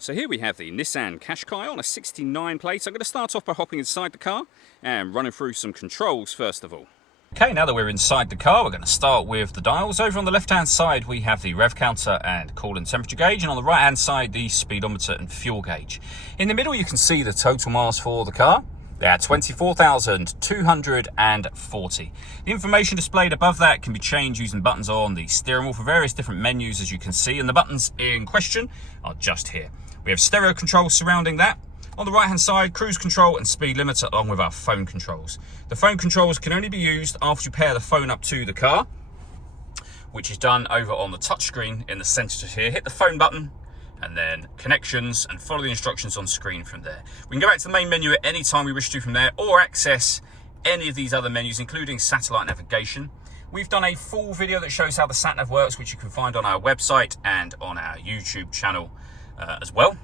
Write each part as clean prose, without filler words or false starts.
So here we have the Nissan Qashqai on a 69 plate. I'm going to start off by hopping inside the car and running through some controls first of all. Okay, now that we're inside the car, we're going to start with the dials. Over on the left-hand side, we have the rev counter and coolant temperature gauge, and on the right-hand side, the speedometer and fuel gauge. In the middle, you can see the total miles for the car. They are 24,240. The information displayed above that can be changed using buttons on the steering wheel for various different menus, as you can see, and the buttons in question are just here. We have stereo controls surrounding that. On the right hand side, cruise control and speed limiter along with our phone controls. The phone controls can only be used after you pair the phone up to the car, which is done over on the touchscreen in the centre here. Hit the phone button and then connections, and follow the instructions on screen from there. We can go back to the main menu at any time we wish to from there, or access any of these other menus, including satellite navigation. We've done a full video that shows how the sat-nav works, which you can find on our website and on our YouTube channel as well.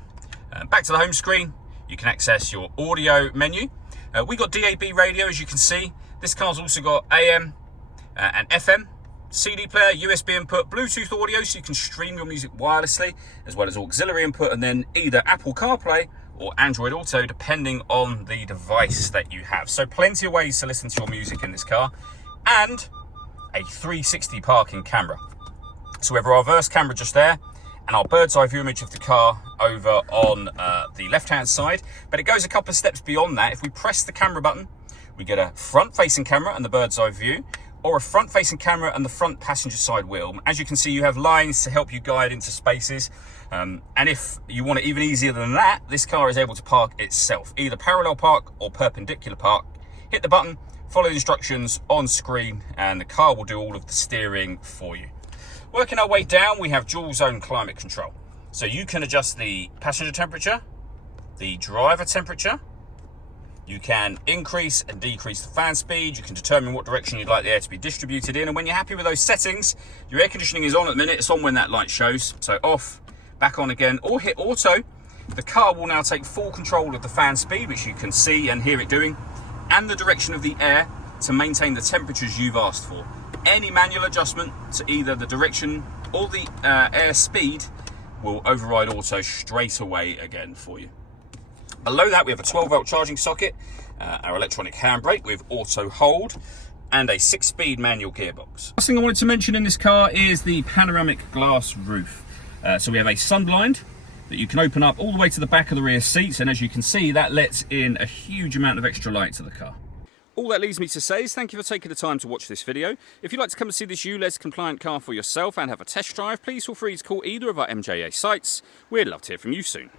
Back to the home screen, you can access your audio menu. We got DAB radio, as you can see. This car's also got AM and FM, CD player, USB input, Bluetooth audio, so you can stream your music wirelessly, as well as auxiliary input, and then either Apple CarPlay or Android Auto, depending on the device that you have. So plenty of ways to listen to your music in this car, and a 360 parking camera. So we have our reverse camera just there, and our bird's eye view image of the car over on the left-hand side. But it goes a couple of steps beyond that. If we press the camera button, we get a front-facing camera and the bird's eye view, or a front-facing camera and the front passenger side wheel. As you can see, you have lines to help you guide into spaces. And if you want it even easier than that, this car is able to park itself, either parallel park or perpendicular park. Hit the button, follow the instructions on screen, and the car will do all of the steering for you. Working our way down, we have dual zone climate control. So you can adjust the passenger temperature, the driver temperature. You can increase and decrease the fan speed. You can determine what direction you'd like the air to be distributed in. And when you're happy with those settings, your air conditioning is on at the minute. It's on when that light shows. So off, back on again, or hit auto. The car will now take full control of the fan speed, which you can see and hear it doing, and the direction of the air to maintain the temperatures you've asked for. Any manual adjustment to either the direction or the air speed will override auto straight away again for you. Below that, we have a 12-volt charging socket, our electronic handbrake with auto hold, and a 6-speed manual gearbox. Last thing I wanted to mention in this car is the panoramic glass roof. So we have a sun blind that you can open up all the way to the back of the rear seats, and as you can see, that lets in a huge amount of extra light to the car. All that leaves me to say is thank you for taking the time to watch this video. If you'd like to come and see this ULEZ compliant car for yourself and have a test drive, please feel free to call either of our MJA sites. We'd love to hear from you soon.